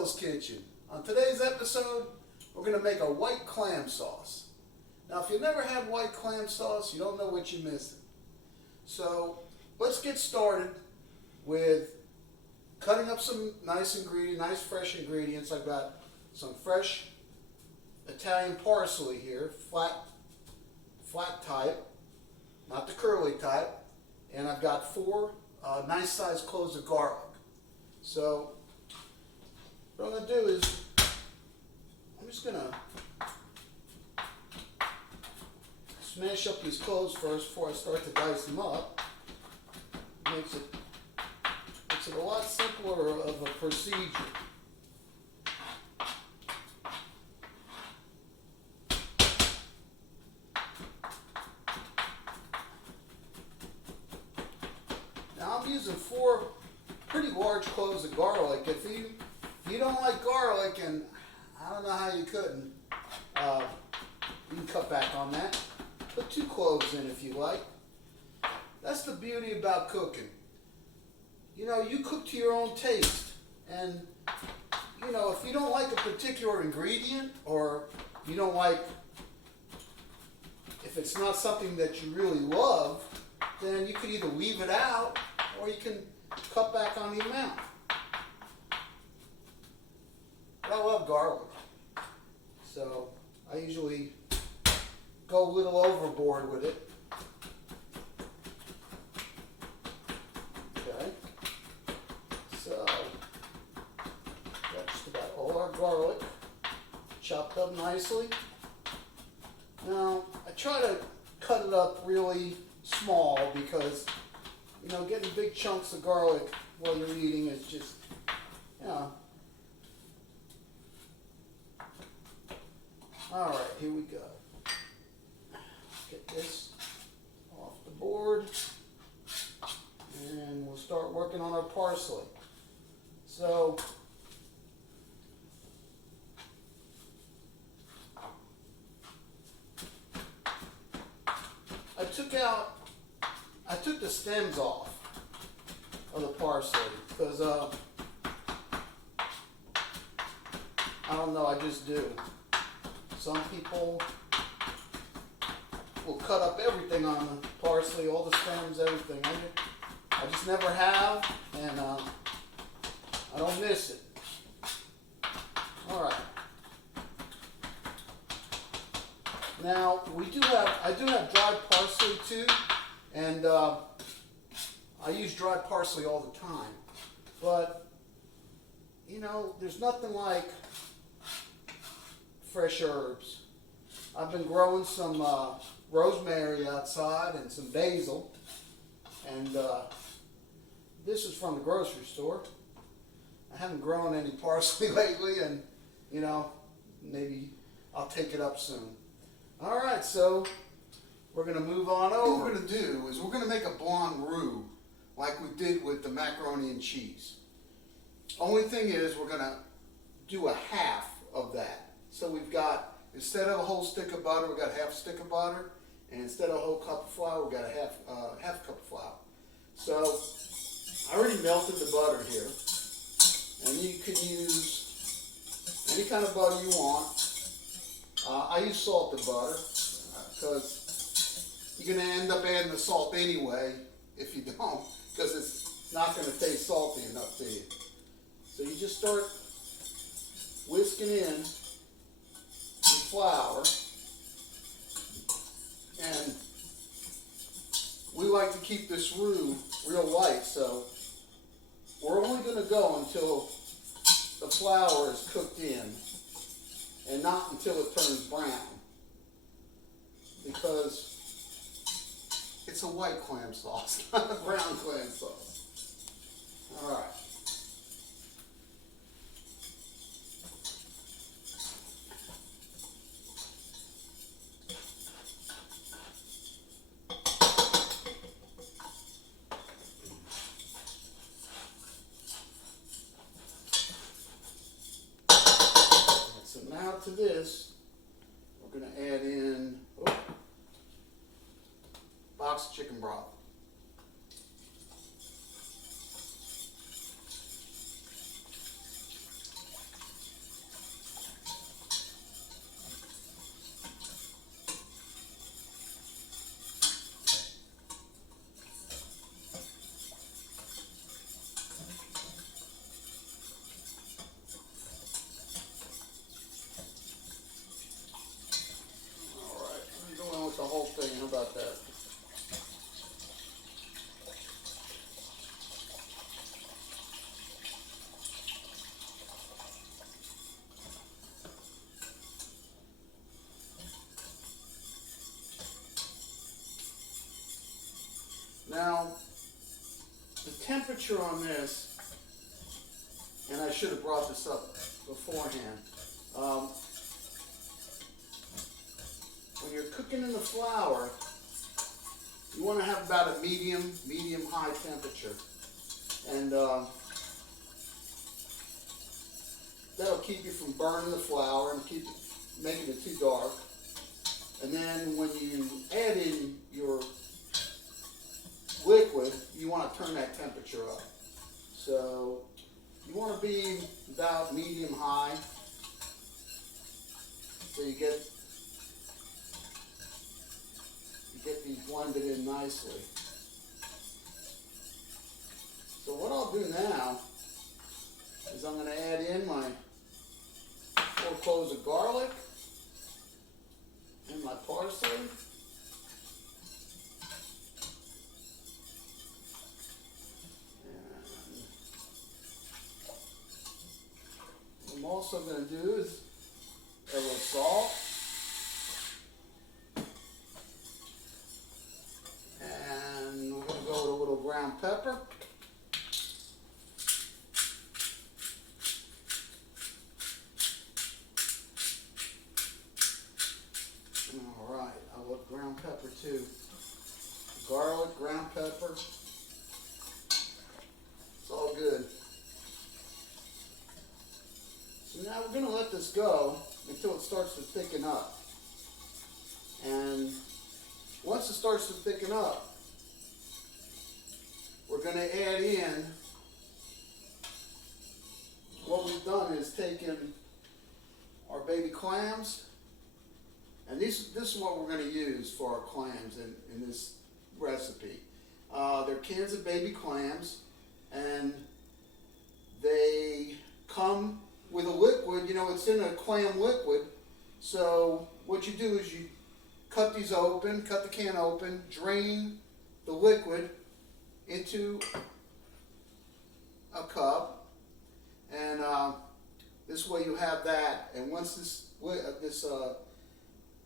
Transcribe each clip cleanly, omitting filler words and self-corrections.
Bill's Kitchen. On today's episode, we're going to make a white clam sauce. Now, if you've never had white clam sauce, you don't know what you're missing. So, let's get started with cutting up some nice fresh ingredients. I've got some fresh Italian parsley here, flat type, not the curly type. And I've got 4 nice sized cloves of garlic. So, what I'm going to do is, I'm just going to smash up these cloves first before I start to dice them up. Makes it a lot simpler of a procedure. Now I'm using 4 pretty large cloves of garlic. If you don't like garlic, and I don't know how you couldn't, you can cut back on that. Put 2 cloves in if you like. That's the beauty about cooking. You know, you cook to your own taste. And, you know, if you don't like a particular ingredient, or you don't like, if it's not something that you really love, then you can either leave it out, or you can cut back on the amount. But I love garlic. So I usually go a little overboard with it. Okay. So got just about all our garlic chopped up nicely. Now I try to cut it up really small because, you know, getting big chunks of garlic while you're eating is just, you know. All right, here we go. Get this off the board, and we'll start working on our parsley. So, I took the stems off of the parsley because I don't know, I just do. Some people will cut up everything on the parsley, all the stems, everything. I just never have, and I don't miss it. All right. Now I do have dried parsley too, and I use dried parsley all the time. But you know, there's nothing like fresh herbs. I've been growing some rosemary outside and some basil, and this is from the grocery store. I haven't grown any parsley lately, and you know, maybe I'll take it up soon. All right, so we're going to move on over. What we're going to do is we're going to make a blanc roux like we did with the macaroni and cheese. Only thing is we're going to do a half of that. So we've got, instead of a whole stick of butter, we've got half a stick of butter. And instead of a whole cup of flour, we've got a half cup of flour. So I already melted the butter here. And you can use any kind of butter you want. I use salted butter because you're going to end up adding the salt anyway if you don't, because it's not going to taste salty enough to you. So you just start whisking in the flour, and we like to keep this roux real light, so we're only going to go until the flour is cooked in, and not until it turns brown, because it's a white clam sauce, not a brown clam sauce. All right. So now to this, we're going to add in box of chicken broth. Now, the temperature on this, and I should have brought this up beforehand. When you're cooking in the flour, you want to have about a medium-high temperature. And that'll keep you from burning the flour and keep making it too dark. And then when you add in your liquid, you want to turn that temperature up. So you want to be about medium-high, so you get these blended in nicely. So what I'll do now is I'm going to add in my 4 cloves of garlic and my parsley. And what I'm also going to do is a little salt. And we're going to go with a little ground pepper. All right, I love ground pepper too. Garlic, ground pepper. It's all good. So now we're going to let this go until it starts to thicken up. And once it starts to thicken up, we're going to add in, what we've done is taken our baby clams, and this is what we're going to use for our clams in this recipe. They're cans of baby clams, and they come with a liquid. You know, it's in a clam liquid. So what you do is you cut these open, cut the can open, drain the liquid into a cup, and this way you have that. And once this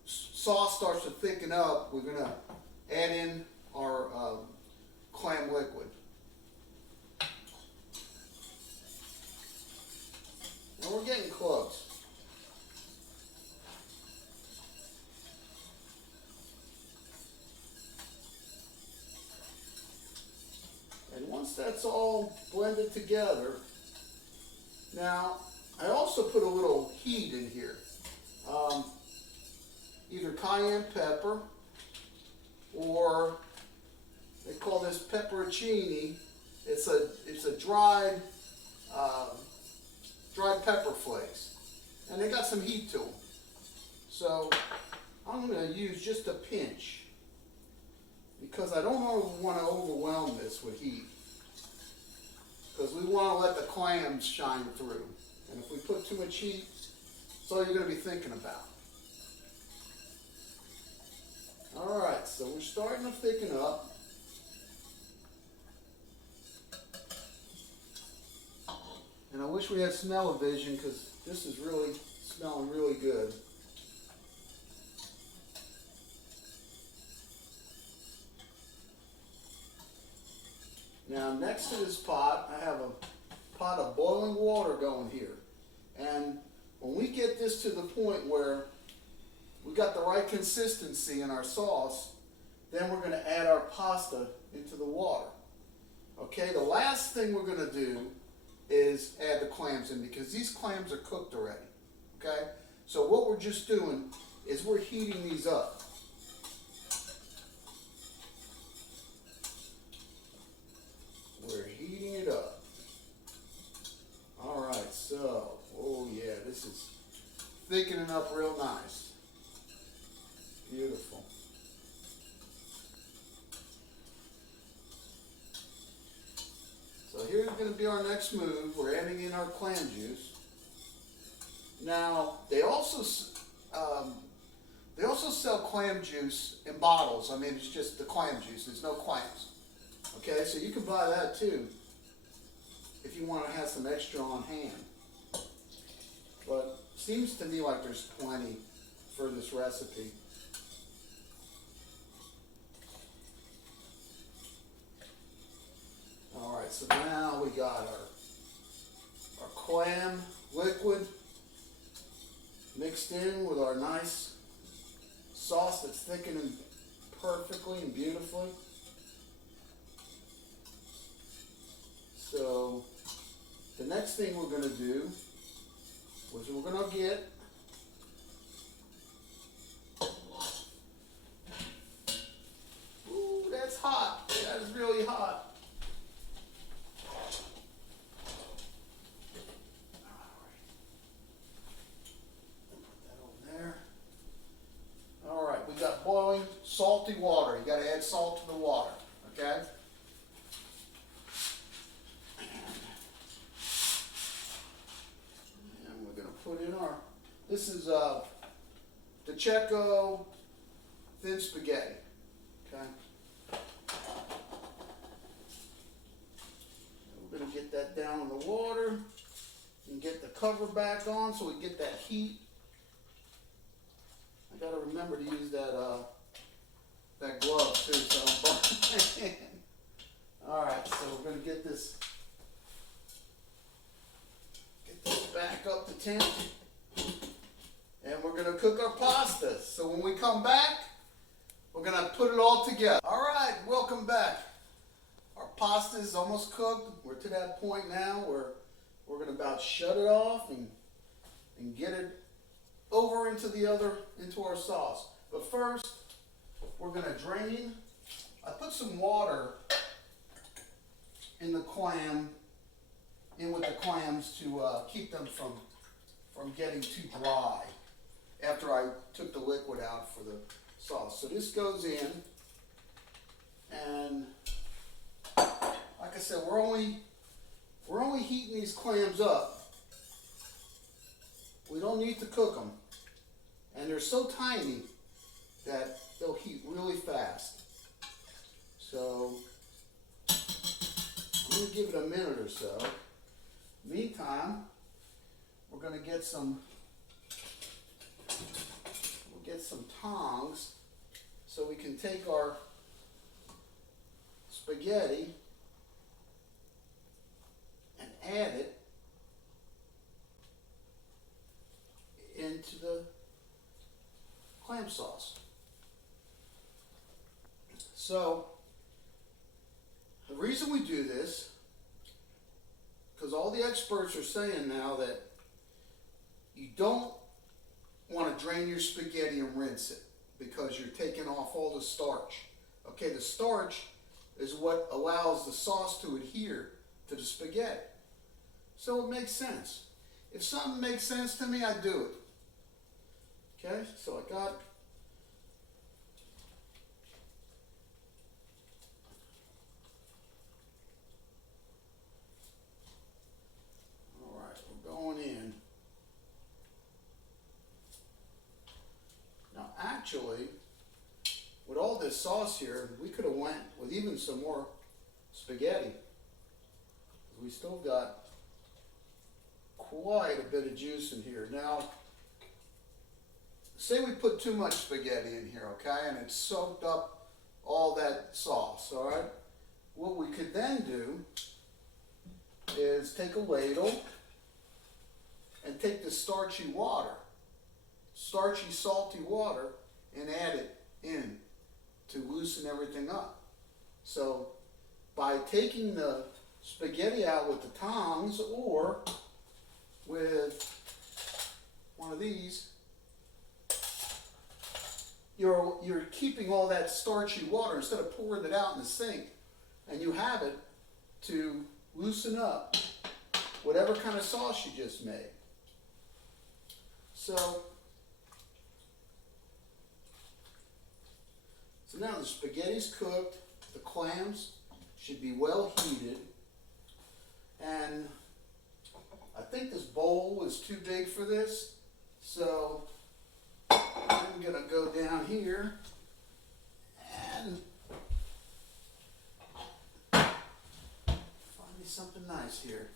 sauce starts to thicken up, we're going to add in our clam liquid. And we're getting close. And once that's all blended together, now I also put a little heat in here. Either cayenne pepper, or they call this pepperoncini. It's a dried pepper flakes, and they got some heat to them. So I'm going to use just a pinch, because I don't want to overwhelm this with heat, because we want to let the clams shine through. And if we put too much heat, that's all you're going to be thinking about. All right, so we're starting to thicken up. And I wish we had smell-o-vision, because this is really smelling really good. Now next to this pot, I have a pot of boiling water going here. And when we get this to the point where we got the right consistency in our sauce, then we're going to add our pasta into the water. Okay, the last thing we're going to do is add the clams in, because these clams are cooked already. Okay, so what we're just doing is we're heating these up. We're heating it up. All right, so, oh yeah, this is thickening up real nice. Beautiful. So here's going to be our next move. We're adding in our clam juice. Now they also sell clam juice in bottles. I mean, it's just the clam juice. There's no clams. Okay, so you can buy that too if you want to have some extra on hand. But it seems to me like there's plenty for this recipe. so now we got our clam liquid mixed in with our nice sauce that's thickening perfectly and beautifully. So the next thing we're going to do is we're going to get that's hot. That is really hot. Put that on there. All right, we got boiling salty water. You got to add salt to the water, okay? And we're going to put in this is Checo thin spaghetti, okay? We're going to get that down in the water and get the cover back on so we get that heat. I got to remember to use that glove too, so I don't burn my hand. All right, so we're going to get this back up to temp, and we're going to cook our pasta. So when we come back, we're going to put it all together. All right, welcome back. Our pasta is almost cooked. We're to that point now where we're going to about shut it off and get it over into our sauce. But first, we're going to drain. I put some water in with the clams to keep them from getting too dry after I took the liquid out for the sauce. So this goes in, and like I said, we're only heating these clams up. We don't need to cook them, and they're so tiny that they'll heat really fast. So I'm going to give it a minute or so. Meantime, we're going to get some tongs so we can take our spaghetti and add it into the clam sauce. So the reason we do this, because all the experts are saying now that you don't want to drain your spaghetti and rinse it because you're taking off all the starch. Okay, the starch is what allows the sauce to adhere to the spaghetti. So it makes sense. If something makes sense to me, I do it. Okay, so I got in. Now actually, with all this sauce here, we could have went with even some more spaghetti. We still got quite a bit of juice in here. Now, say we put too much spaghetti in here, okay, and it soaked up all that sauce, all right? What we could then do is take a ladle and take the starchy salty water, and add it in to loosen everything up. So by taking the spaghetti out with the tongs or with one of these, you're keeping all that starchy water instead of pouring it out in the sink, and you have it to loosen up whatever kind of sauce you just made. So now the spaghetti's cooked, the clams should be well heated, and I think this bowl is too big for this, so I'm going to go down here and find me something nice here.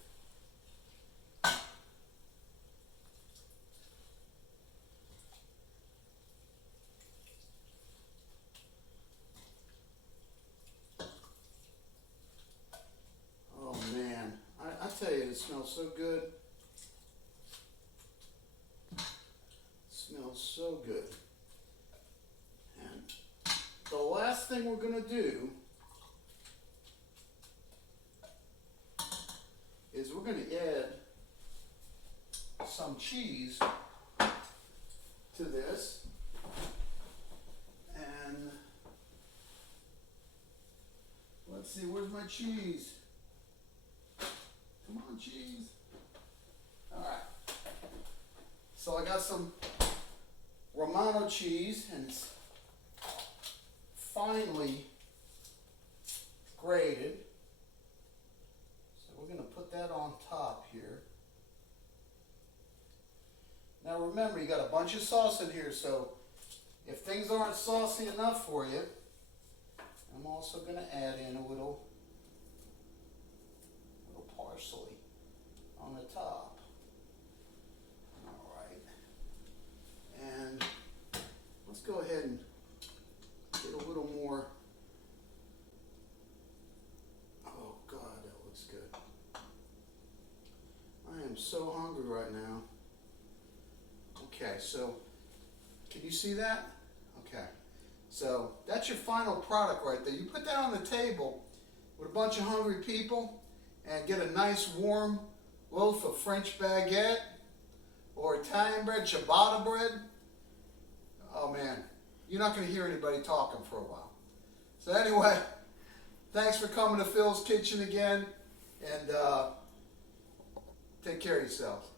smells so good. Smells so good. And the last thing we're going to do is we're going to add some cheese to this. And let's see, where's my cheese? Come on, cheese. All right. So I got some Romano cheese, and it's finely grated. So we're going to put that on top here. Now remember, you got a bunch of sauce in here, so if things aren't saucy enough for you, I'm also going to add in a little parsley on the top. All right. And let's go ahead and get a little more. Oh God, that looks good. I am so hungry right now. Okay, so can you see that? Okay, so that's your final product right there. You put that on the table with a bunch of hungry people and get a nice warm loaf of French baguette or Italian bread, ciabatta bread. Oh man, you're not going to hear anybody talking for a while. So anyway, thanks for coming to Phil's Kitchen again, and take care of yourselves.